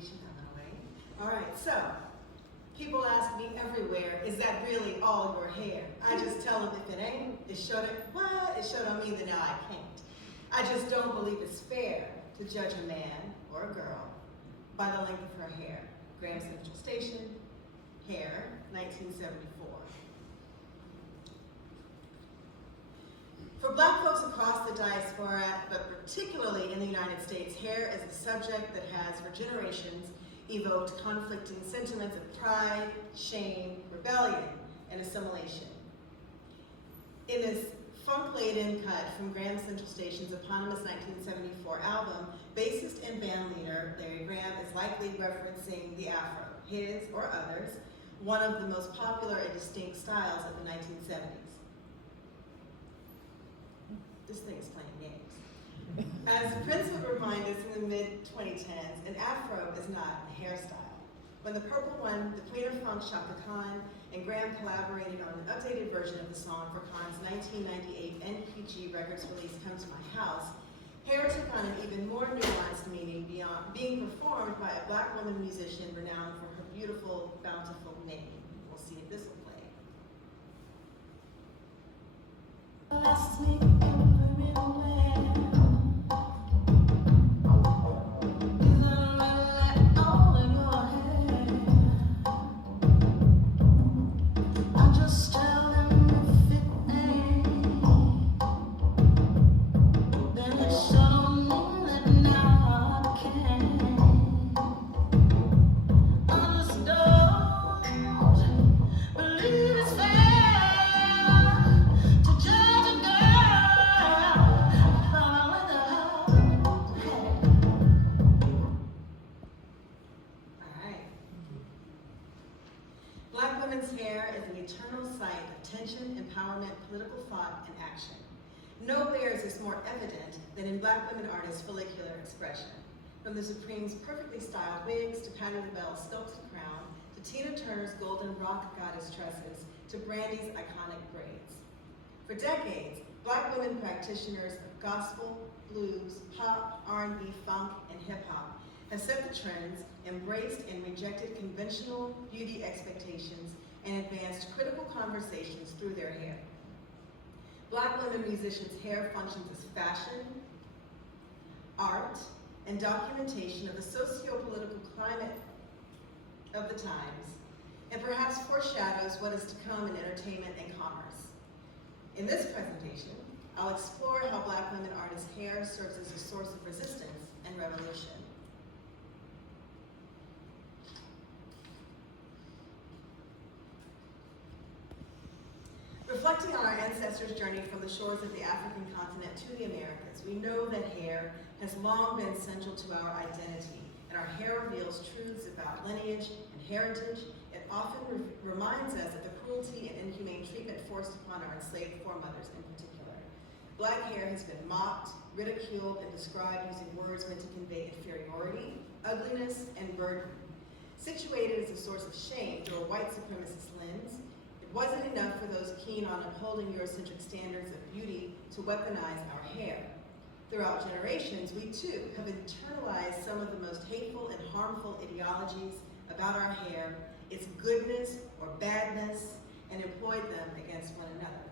presentation out of the way. All right, so people ask me everywhere, is that really all your hair? I just tell them if it ain't, it showed on me, then now I can't. I just don't believe it's fair to judge a man or a girl by the length of her hair. Graham Central Station, Hair, 1974. For Black folks across the diaspora, but particularly in the United States, hair is a subject that has, for generations, evoked conflicting sentiments of pride, shame, rebellion, and assimilation. In this funk-laden cut from Graham Central Station's eponymous 1974 album, bassist and band leader Larry Graham is likely referencing the afro, his or others, one of the most popular and distinct styles of the 1970s. This thing is playing games. As Prince would remind us in the mid-2010s, an afro is not a hairstyle. When the purple won the Queen of Funk Chaka Khan and Graham collaborated on an updated version of the song for Khan's 1998 NPG Records release Come to My House, hair took on an even more nuanced meaning beyond being performed by a Black woman musician renowned for her beautiful, bountiful name. We'll see if this will play. Last week everywhere. Political thought and action. Nowhere is this more evident than in Black women artists' follicular expression. From the Supreme's perfectly styled wigs, to Patti LaBelle's sculpted crown, to Tina Turner's golden rock goddess tresses, to Brandy's iconic braids. For decades, Black women practitioners of gospel, blues, pop, R&B, funk, and hip-hop have set the trends, embraced and rejected conventional beauty expectations, and advanced critical conversations through their hair. Black women musicians' hair functions as fashion, art, and documentation of the socio-political climate of the times, and perhaps foreshadows what is to come in entertainment and commerce. In this presentation, I'll explore how Black women artists' hair serves as a source of resistance and revolution. Reflecting on our ancestors' journey from the shores of the African continent to the Americas, we know that hair has long been central to our identity, and our hair reveals truths about lineage and heritage. It often reminds us of the cruelty and inhumane treatment forced upon our enslaved foremothers in particular. Black hair has been mocked, ridiculed, and described using words meant to convey inferiority, ugliness, and burden. Situated as a source of shame through a white supremacist lens, it wasn't enough for those keen on upholding Eurocentric standards of beauty to weaponize our hair. Throughout generations, we too have internalized some of the most hateful and harmful ideologies about our hair, its goodness or badness, and employed them against one another.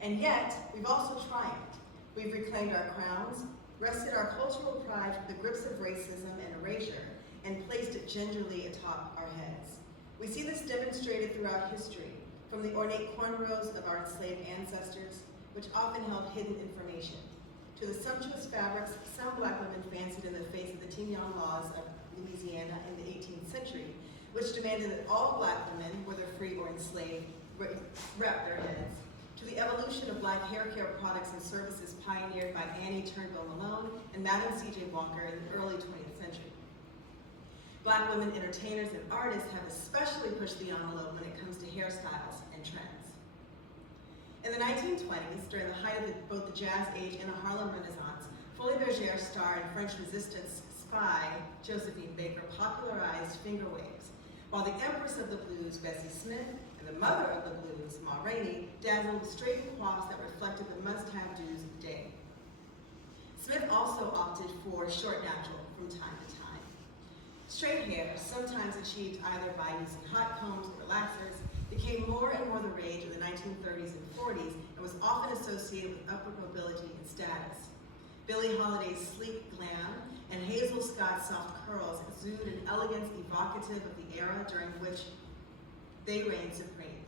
And yet, we've also triumphed. We've reclaimed our crowns, wrested our cultural pride from the grips of racism and erasure, and placed it gingerly atop our heads. We see this demonstrated throughout history, from the ornate cornrows of our enslaved ancestors, which often held hidden information, to the sumptuous fabrics some Black women fancied in the face of the Tignon laws of Louisiana in the 18th century, which demanded that all Black women, whether free or enslaved, wrap their heads, to the evolution of Black hair care products and services pioneered by Annie Turnbull Malone and Madam C.J. Walker in the early 20th century. Black women entertainers and artists have especially pushed the envelope when it comes to hairstyles and trends. In the 1920s, during the height of both the Jazz Age and the Harlem Renaissance, Folie Bergère star and French resistance spy Josephine Baker popularized finger waves, while the Empress of the Blues, Bessie Smith, and the mother of the blues, Ma Rainey, dazzled with straightened coifs that reflected the must-have-dos of the day. Smith also opted for short natural from time to time. Straight hair, sometimes achieved either by using hot combs or relaxers, became more and more the rage of the 1930s and 40s and was often associated with upward mobility and status. Billie Holiday's sleek glam and Hazel Scott's soft curls exude an elegance evocative of the era during which they reigned supreme.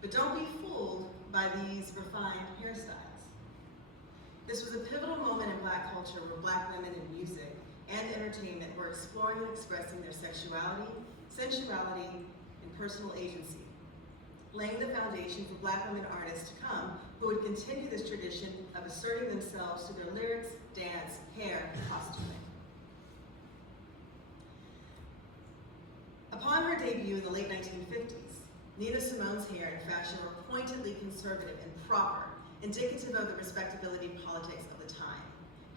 But don't be fooled by these refined hairstyles. This was a pivotal moment in Black culture where Black women in music and entertainment were exploring and expressing their sexuality, sensuality, and personal agency, laying the foundation for Black women artists to come who would continue this tradition of asserting themselves through their lyrics, dance, hair, and costuming. Upon her debut in the late 1950s, Nina Simone's hair and fashion were pointedly conservative and proper, indicative of the respectability politics of the time.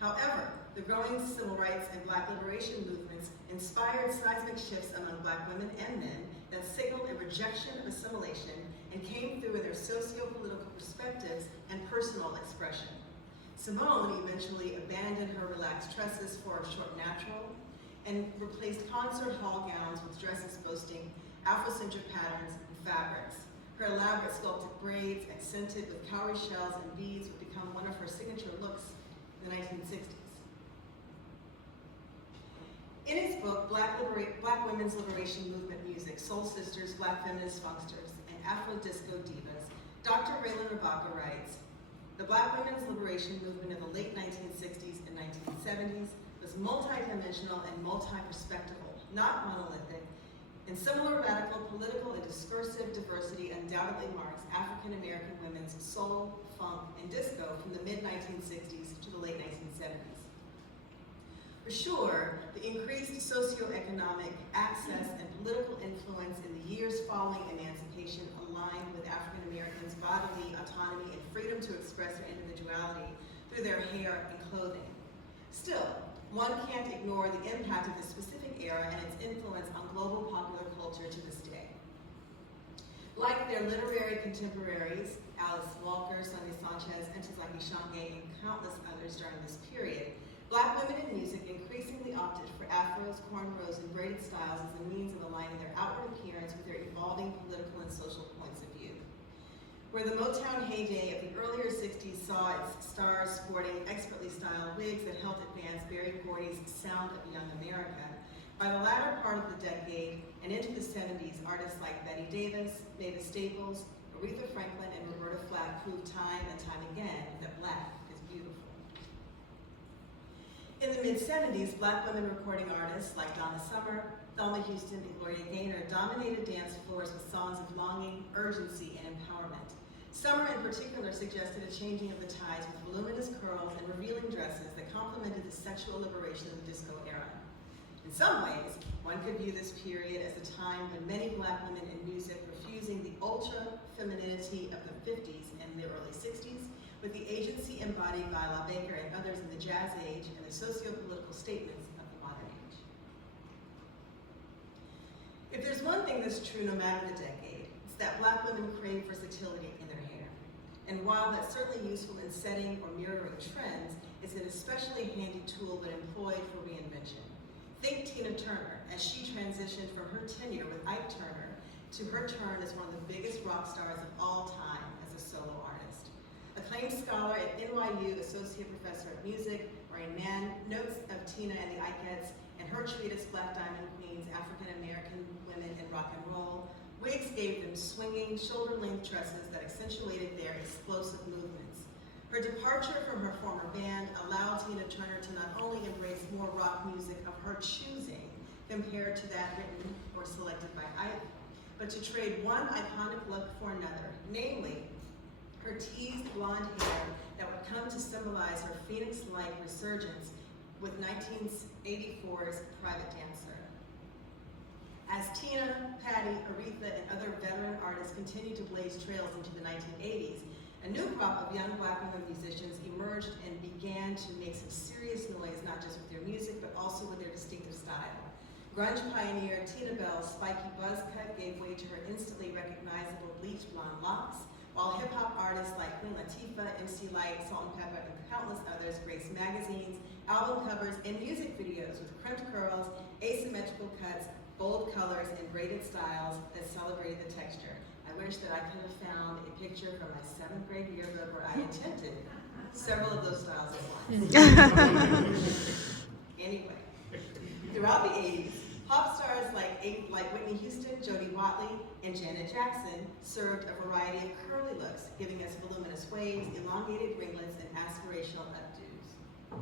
However, the growing civil rights and Black liberation movements inspired seismic shifts among Black women and men that signaled a rejection of assimilation and came through in their socio-political perspectives and personal expression. Simone eventually abandoned her relaxed tresses for a short natural and replaced concert hall gowns with dresses boasting Afrocentric patterns and fabrics. Her elaborate sculpted braids, accented with cowrie shells and beads, would become one of her signature looks in the 1960s. In his book, Black Women's Liberation Movement Music, Soul Sisters, Black Feminist Funksters, and Afro-Disco Divas, Dr. Raylan Rabaka writes, the Black women's liberation movement of the late 1960s and 1970s was multidimensional and multi-perspectival, not monolithic, and similar radical political and discursive diversity undoubtedly marks African American women's soul, funk, and disco from the mid-1960s to the late 1970s. For sure, the increased socioeconomic access and political influence in the years following emancipation aligned with African Americans' bodily autonomy and freedom to express their individuality through their hair and clothing. Still, one can't ignore the impact of this specific era and its influence on global popular culture to this day. Like their literary contemporaries, Alice Walker, Sonia Sanchez, Ntozake Shange, and countless others during this period, Black women in music increasingly opted for afros, cornrows, and braided styles as a means of aligning their outward appearance with their evolving political and social points of view. Where the Motown heyday of the earlier 60s saw its stars sporting expertly styled wigs that helped advance Berry Gordy's sound of young America, by the latter part of the decade and into the 70s, artists like Betty Davis, Mavis Staples, Aretha Franklin, and Roberta Flack proved time and time again that Black is beautiful. In the mid-70s, Black women recording artists like Donna Summer, Thelma Houston, and Gloria Gaynor dominated dance floors with songs of longing, urgency, and empowerment. Summer in particular suggested a changing of the tides with voluminous curls and revealing dresses that complemented the sexual liberation of the disco era. In some ways, one could view this period as a time when many Black women in music were fusing the ultra-femininity of the 50s and the early 60s with the agency embodied by La Baker and others in the jazz age and the socio-political statements of the modern age. If there's one thing that's true no matter the decade, it's that Black women crave versatility in their hair. And while that's certainly useful in setting or mirroring trends, it's an especially handy tool when employed for reinvention. Think Tina Turner, as she transitioned from her tenure with Ike Turner to her turn as one of the biggest rock stars of all time as a solo artist. Acclaimed scholar at NYU, Associate Professor of Music, Maureen Mann, notes of Tina and the Ikettes and her treatise, Black Diamond Queens, African American Women in Rock and Roll. Wigs gave them swinging, shoulder-length tresses that accentuated their explosive movements. Her departure from her former band allowed Tina Turner to not only embrace more rock music of her choosing compared to that written or selected by Ike, but to trade one iconic look for another, namely her teased blonde hair that would come to symbolize her Phoenix-like resurgence with 1984's Private Dancer. As Tina, Patti, Aretha, and other veteran artists continued to blaze trails into the 1980s, a new crop of young Black women musicians emerged and began to make some serious noise, not just with their music, but also with their distinctive style. Grunge pioneer Tina Bell's spiky buzz cut gave way to her instantly recognizable bleached blonde locks, while hip-hop artists like Queen Latifah, MC Lyte, Salt and Pepper, and countless others graced magazines, album covers, and music videos with crimped curls, asymmetrical cuts, bold colors, and braided styles that celebrated the texture. I wish that I could have found a picture from my 7th grade yearbook where I attempted several of those styles at once. Anyway, throughout the 80s, pop stars like Whitney Houston, Jody Watley, and Janet Jackson served a variety of curly looks, giving us voluminous waves, elongated ringlets, and aspirational updos.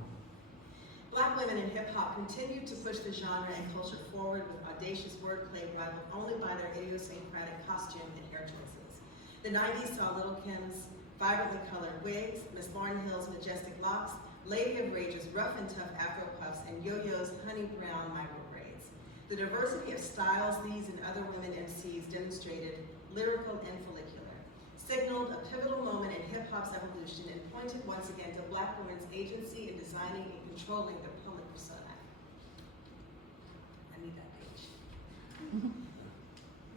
Black women in hip-hop continued to push the genre and culture forward with audacious wordplay rivaled only by their idiosyncratic costume and hair choices. The 90s saw Lil' Kim's vibrantly colored wigs, Miss Lauryn Hill's majestic locks, Lady of Rage's rough and tough afro puffs, and Yo-Yo's honey brown micro braids. The diversity of styles these and other women MCs demonstrated, lyrical and follicular, signaled a pivotal moment in hip-hop's evolution and pointed once again to Black women's agency in designing and controlling their public persona. I need that page.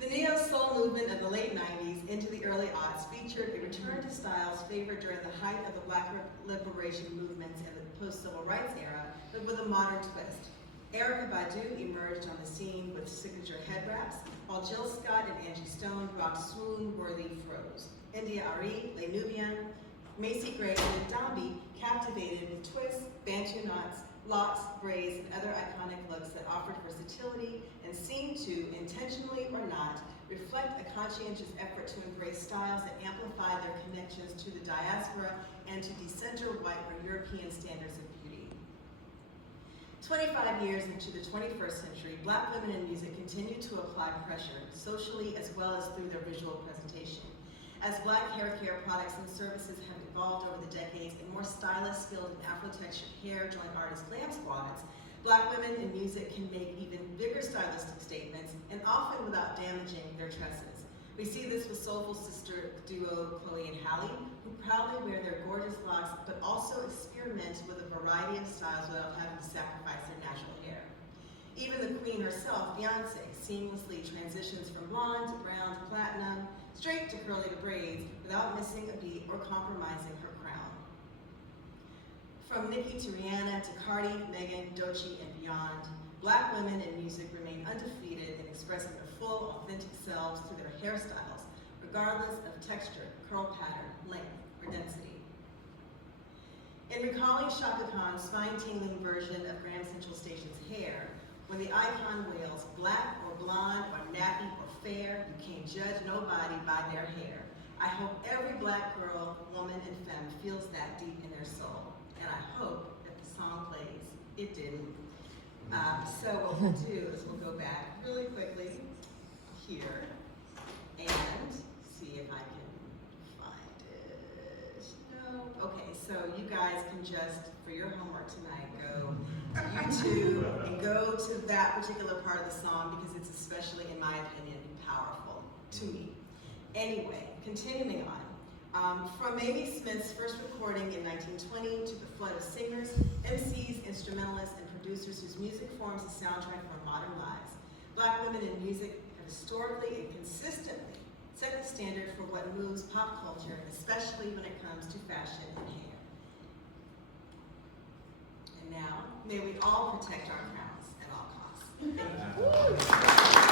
The neo-soul movement of the late 90s into the early aughts featured a return to styles favored during the height of the Black liberation movements and the post-civil rights era, but with a modern twist. Erykah Badu emerged on the scene with signature head wraps, while Jill Scott and Angie Stone rocked swoon-worthy froze. India Arie, Les Nubian, Macy Gray, and Dombey captivated with twists, bantu knots, locks, braids, and other iconic looks that offered versatility and seemed to, intentionally or not, reflect a conscientious effort to embrace styles that amplify their connections to the diaspora and to decenter white or European standards of beauty. 25 years into the 21st century, Black women in music continue to apply pressure, socially as well as through their visual presentation. As Black hair care products and services have evolved over the decades and more stylists skilled in Afro-textured hair join artist glam squads, Black women in music can make even bigger stylistic statements and often without damaging their tresses. We see this with soulful sister duo Chloe and Halle, who proudly wear their gorgeous locks but also experiment with a variety of styles without having to sacrifice their natural hair. Even the queen herself, Beyonce, seamlessly transitions from blonde to brown to platinum, straight to curly to braids, without missing a beat or compromising her crown. From Nicki to Rihanna to Cardi, Megan, Doechii, and beyond, Black women in music remain undefeated in expressing their full, authentic selves through their hairstyles, regardless of texture, curl pattern, length, or density. In recalling Shaka Khan's spine-tingling version of Grand Central Station's Hair, when the icon wails, black or blonde or nappy or fair, you can't judge nobody by their hair. I hope every Black girl, woman, and femme feels that deep in their soul. And I hope that the song plays. It didn't. So what we'll do is we'll go back really quickly here and see if I can find it. No? Okay, so you guys can just, for your homework tonight, go to YouTube and go to that particular part of the song because it's especially, in my opinion, powerful to me. Anyway, continuing on. From Mamie Smith's first recording in 1920 to the flood of singers, MCs, instrumentalists, and producers whose music forms the soundtrack for our modern lives, Black women in music have historically and consistently set the standard for what moves pop culture, especially when it comes to fashion and hair. And now, may we all protect our crowns at all costs. Thank you.